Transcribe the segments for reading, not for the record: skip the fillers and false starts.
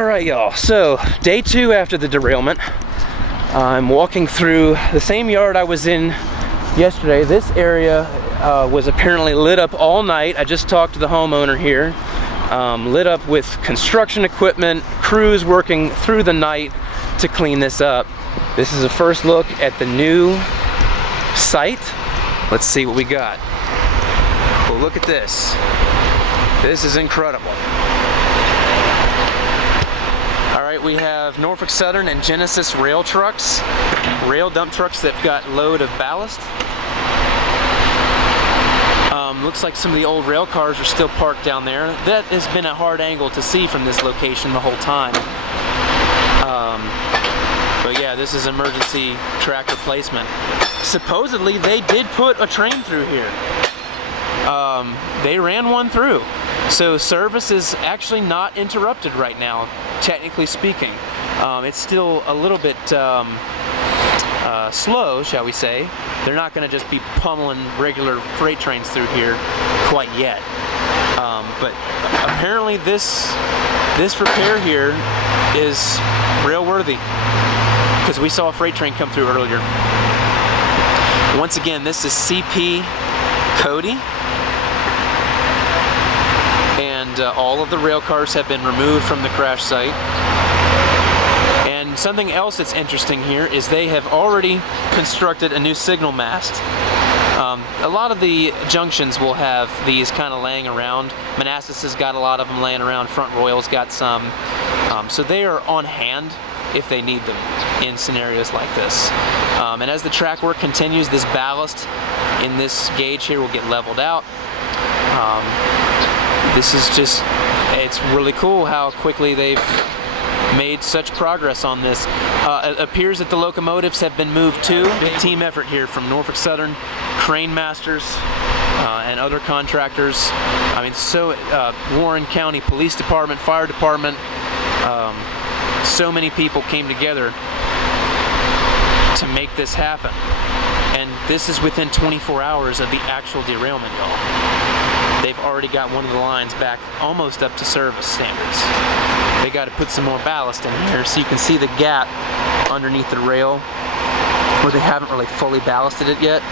Alright y'all, so day 2 after the derailment. I'm walking through the same yard I was in yesterday. This area was apparently lit up all night. I just talked to the homeowner here. Lit up with construction equipment, crews working through the night to clean this up. This is a first look at the new site. Let's see what we got. Well, look at this. This is incredible. Alright, we have Norfolk Southern and Genesis rail trucks, rail dump trucks that've got load of ballast. Looks like some of the old rail cars are still parked down there. That has been a hard angle to see from this location the whole time. But yeah, this is emergency track replacement. Supposedly they did put a train through here. They ran one through. So service is actually not interrupted right now, technically speaking. It's still a little bit slow, shall we say. They're not going to just be pummeling regular freight trains through here quite yet. But apparently this repair here is rail worthy, because we saw a freight train come through earlier. Once again, this is CP Cody. And all of the rail cars have been removed from the crash site. And something else that's interesting here is they have already constructed a new signal mast. A lot of the junctions will have these kind of laying around. Manassas has got a lot of them laying around. Front Royal's got some. So they are on hand if they need them in scenarios like this. And as the track work continues, this ballast in this gauge here will get leveled out. This is just, it's really cool how quickly they've made such progress on this. It appears that the locomotives have been moved too. Big team effort here from Norfolk Southern, crane masters, and other contractors. I mean, so Warren County Police Department, Fire Department, so many people came together to make this happen. And this is within 24 hours of the actual derailment, y'all. They've already got one of the lines back almost up to service standards. They got to put some more ballast in here so you can see the gap underneath the rail where they haven't really fully ballasted it yet.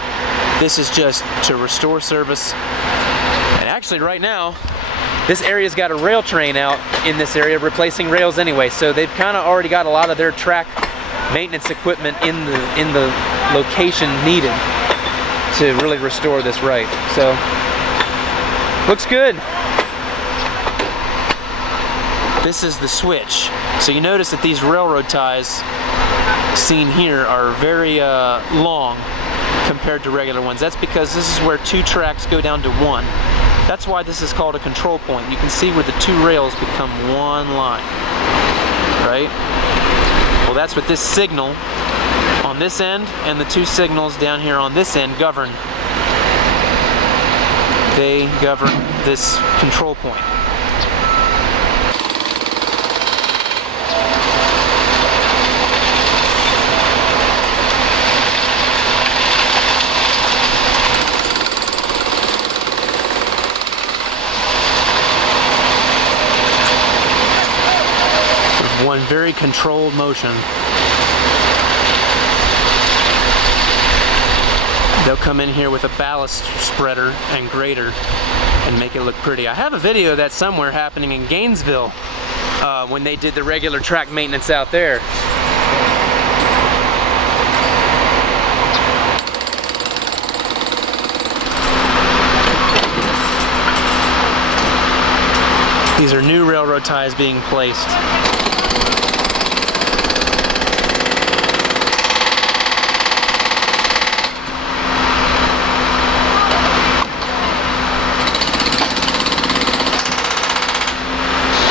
This is just to restore service. And actually right now, this area's got a rail train out in this area replacing rails anyway, so they've kind of already got a lot of their track maintenance equipment in the location needed to really restore this right. So looks good. This is the switch. So you notice that these railroad ties seen here are very long compared to regular ones. That's because this is where 2 tracks go down to 1. That's why this is called a control point. You can see where the 2 rails become one line, right? Well, that's what this signal on this end and the 2 signals down here on this end govern. They govern this control point. With one very controlled motion. They'll come in here with a ballast spreader and grater and make it look pretty. I have a video of that somewhere happening in Gainesville when they did the regular track maintenance out there. These are new railroad ties being placed.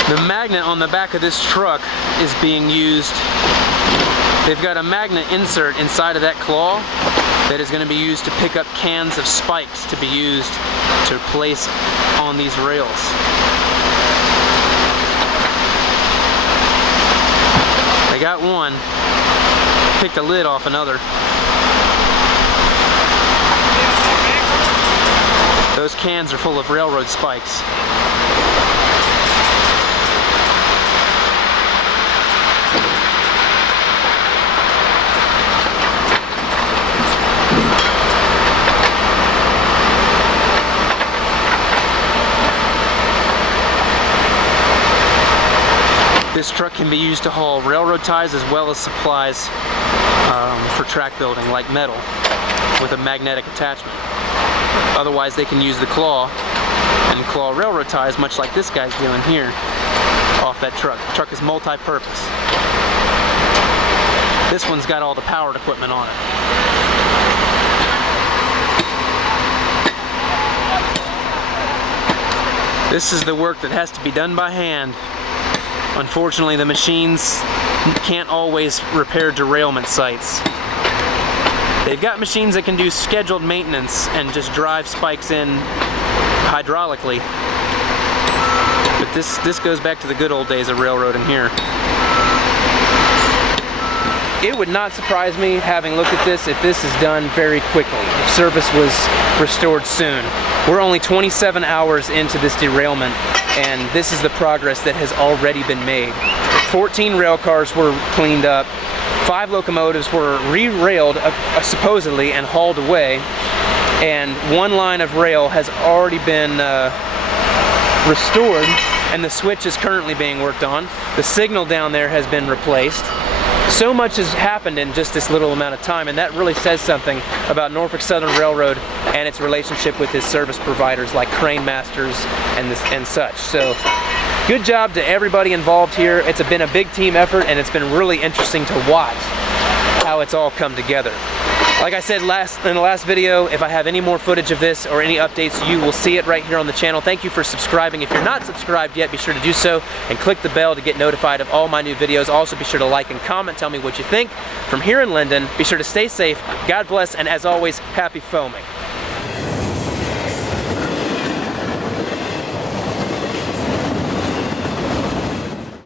The magnet on the back of this truck is being used. They've got a magnet insert inside of that claw that is going to be used to pick up cans of spikes to be used to place on these rails. They got one, picked a lid off another. Those cans are full of railroad spikes. This truck can be used to haul railroad ties as well as supplies for track building, like metal, with a magnetic attachment. Otherwise, they can use the claw and claw railroad ties, much like this guy's doing here, off that truck. The truck is multi-purpose. This one's got all the powered equipment on it. This is the work that has to be done by hand. Unfortunately, the machines can't always repair derailment sites. They've got machines that can do scheduled maintenance and just drive spikes in hydraulically. But this goes back to the good old days of railroading here. It would not surprise me, having looked at this, if this is done very quickly, if service was restored soon. We're only 27 hours into this derailment, and this is the progress that has already been made. 14 rail cars were cleaned up, 5 locomotives were re-railed supposedly and hauled away, and 1 line of rail has already been restored, and the switch is currently being worked on. The signal down there has been replaced. So much has happened in just this little amount of time, and that really says something about Norfolk Southern Railroad and its relationship with its service providers like Crane Masters and such. So, good job to everybody involved here. It's been a big team effort, and it's been really interesting to watch how it's all come together. Like I said in the last video, if I have any more footage of this or any updates, you will see it right here on the channel. Thank you for subscribing. If you're not subscribed yet, be sure to do so and click the bell to get notified of all my new videos. Also, be sure to like and comment, tell me what you think. From here in Linden, be sure to stay safe, God bless, and as always, happy foaming.